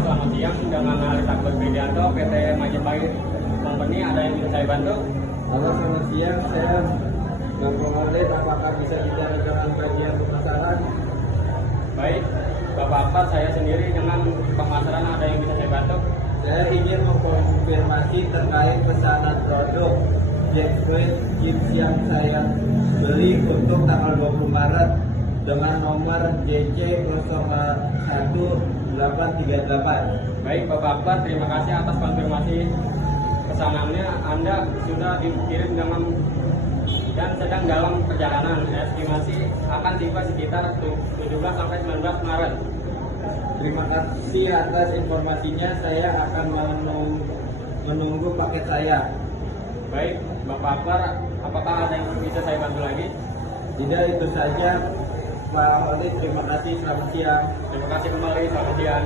selamat siang. Dengan Haris Akbar Widianto, PT Majapahit Company. Ada yang bisa saya bantu? Halo, selamat siang. Saya Gampang Haris. Apakah bisa bicara dengan bagian pemasaran? Baik, Bapak Akbar, saya sendiri dengan pemasaran. Ada yang bisa saya bantu? Saya ingin mengkonfirmasi terkait pesanan produk Jackfruit Chips yang saya beli untuk tanggal 20 Maret dengan nomor JC011838. Baik, Bapak Akbar, terima kasih atas konfirmasi pesanannya. Anda sudah dikirim dengan dan sedang dalam perjalanan. Estimasi akan tiba sekitar 17 sampai 19 Maret. Terima kasih atas informasinya. Saya akan menunggu paket saya. Baik, Bapak Akbar, apakah ada yang bisa saya bantu lagi? Tidak, itu saja Pak Oli. Terima kasih. Selamat siang. Terima kasih kembali, selamat siang.